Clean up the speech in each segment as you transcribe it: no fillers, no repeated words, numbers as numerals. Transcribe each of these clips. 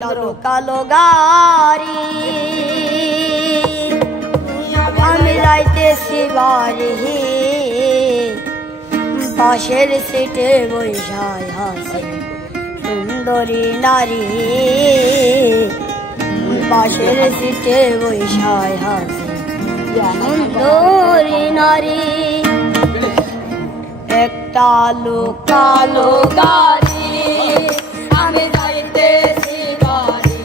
কালো কালো গাড়ি আমি যাইতেছি বাড়ি, পাশের সিটে বৈশায় হাসে সুন্দরী নারী, পাশের সিটে বৈশায় হাসে সুন্দরী নারী। একটা লোক কালো গাড়ি আমি যাইতেছি বাড়ি,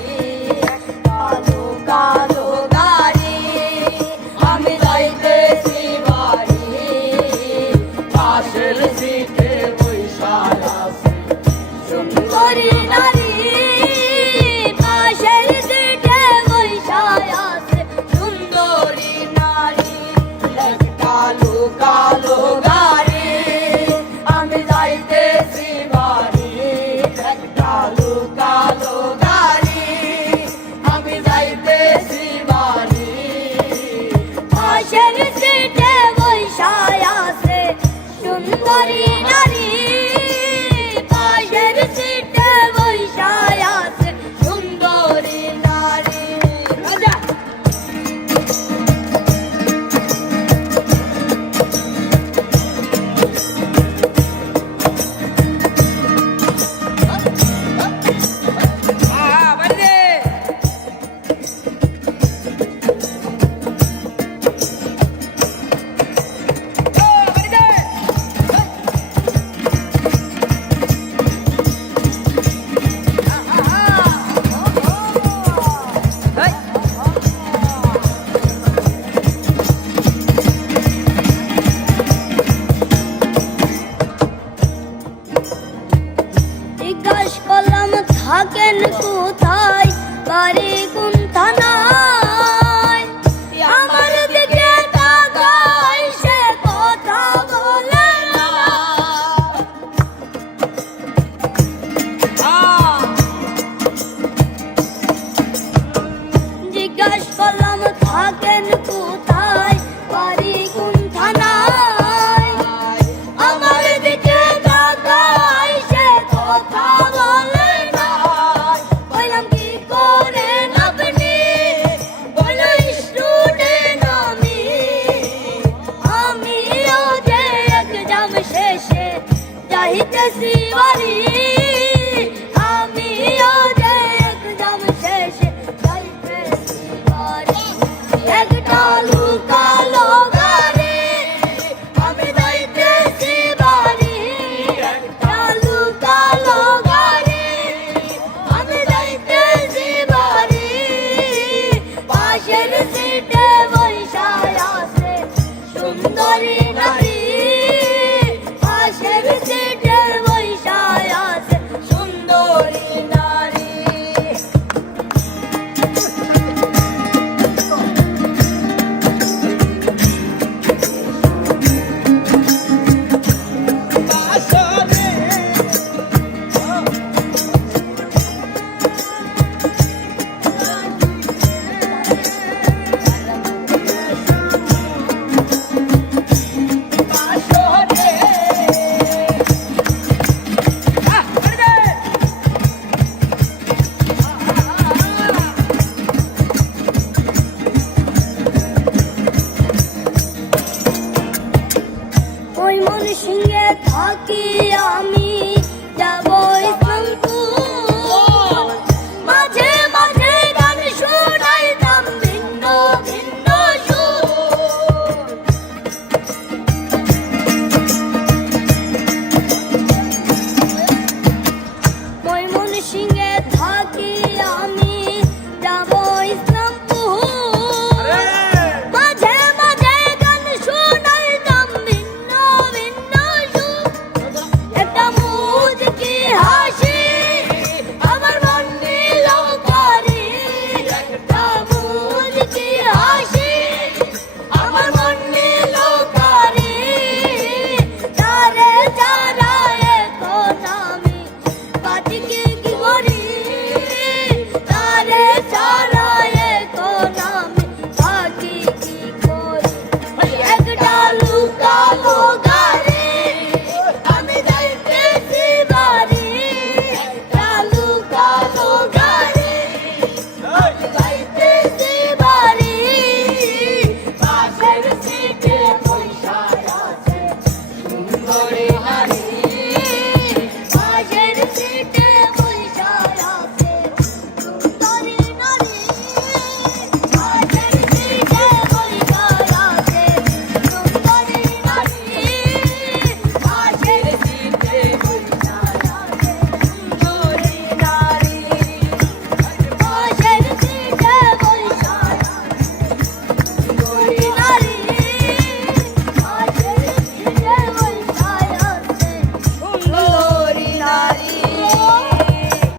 কালো কালো গাড়ি আমি যাইতেছি বাড়ি, পাশের সিটে বৈশায় আছে সুন্দরী নারী, পাশের সিটে বৈশায় আছে সুন্দরী নারী। কালো কালো গাড়ি আমি যাইতেছি বাড়ি, কালো কালো গাড়ি আমি যাইতেছি বাড়ি, পাশের সিটে বৈশায় আছে সুন্দরী নারী, পাশের সিটে বৈশায় আছে সুন্দরী নারী। জিজ্ঞাসা করলাম থাকেন কোথায়, বাড়ি